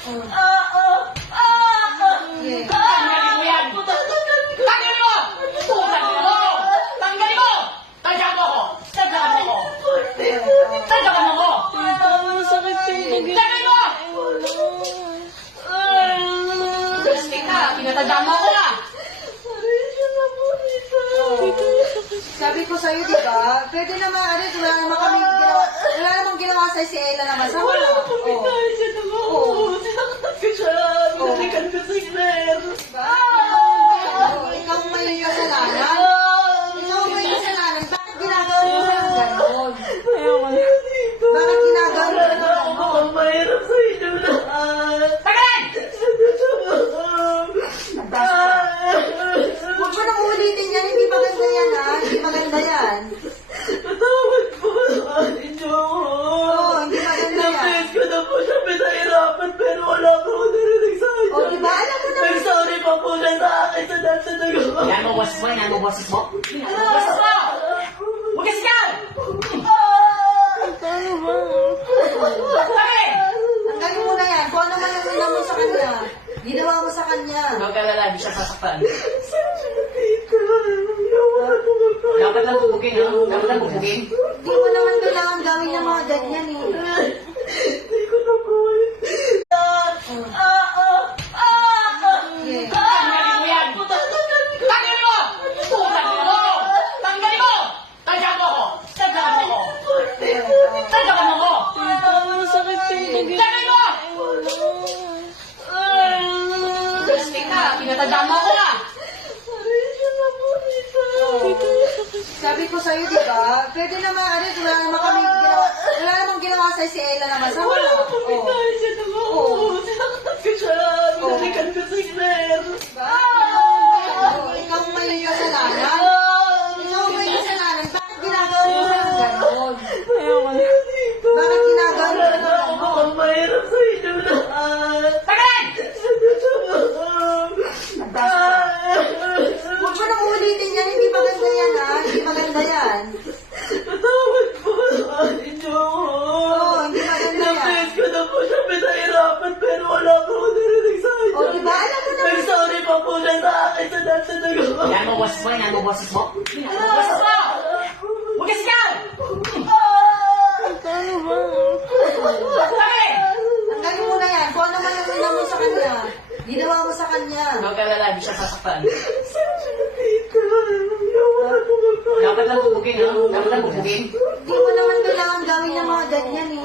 Sige. Tanggalin mo yan! Tanggalin mo! Tanggalin mo! Tanggalin mo! Tanggalin mo ako! Tanggalin mo ako! Tanggalin mo ako! Tanggalin mo! Plastic ka! Pinatandaan mo ako na! Sabi ko sa'yo, di ba? Pwede naman, wala naman kami ginawa. Wala namang ginawa sa'yo si Ella na masama. Wala akong pinahal siya ng ako. Sinakot ko siya. Binalikan ko sa Claire. Ikaw ang may kasalanan. Ikaw ang may kasalanan. Bakit ginagawa mo sa'yo gano'n? Bakit ginagawa mo sa'yo Ako gano'n? ang mahirap sa inyo lahat. Tanggalin! Huwag mo nang ulitin yan. Hindi maganda yan, ha? Hindi maganda yan. Patawad po sa inyo. Oo, hindi maganda yan. Napes ko na po siya pinahirapan pero wala po ako narinig sa inyo. O, di ba? Alam mo naman. Nag-sorry pa po siya sa akin sa dahil sa nagawa. Yan mo, boses mo. Yan mo, boses mo. Yan mo, boses mo! Huwag ka sigaw! Tanggalin! Tanggalin mo na yan. Kung ano man yung ginawa mo sa kanya. Ginawa mo sa kanya. Huwag ka lala, hindi siya sasaktan. Saan siya nakita? Ayaw ko magpapalala. Dapat lang bubugin, ha? Dapat lang bubugin. Hindi mo naman kailangan gawin ng mga ganyan, eh. Hindi ko na po. Sige. Tanggalin mo yan! Tanggalin mo! Tanggalin mo! Tanggalin mo! Tanggalin mo ako! Tanggalin mo ako! Tanggalin mo ako! Tanggalin mo! Plastic ka! Pinatandaan mo ako na! Sabi ko sa'yo, di ba? Pwede naman, wala naman kami ginawa. Wala namang ginawa sa'yo si Ella na masama. Wala akong pinahal siya ng ako. Sinakot ko siya. Binalikan ko sa Claire. Ikaw ang may kasalanan. Ikaw ang may kasalanan. Bakit ginagawa mo sa'yo gano'n? Bakit ginagawa mo sa'yo Ako gano'n? ang mahirap sa inyo lahat. Tanggalin! Huwag mo nang ulitin yan. Hindi maganda yan, ha? Hindi maganda yan. Patawad po sa inyo. Oo, hindi maganda yan. Napes ko na po siya pinahirapan pero wala po ako narinig sa inyo. O, di ba? Alam mo naman. Nag-sorry pa po siya sa akin sa dahil sa nagawa. Yan mo, boses mo. Yan mo, boses mo. Yan mo, boses mo! Huwag ka sigaw! Tanggalin! Tanggalin mo na yan. Kung ano man yung ginawa mo sa kanya. Ginawa mo sa kanya. Huwag ka lala, hindi siya sasaktan. Saan siya nakita? Ayaw ko magpapalala. Dapat lang bubugin, ha? Dapat lang bubugin. Hindi mo naman kailangan gawin ng mga ganyan, eh.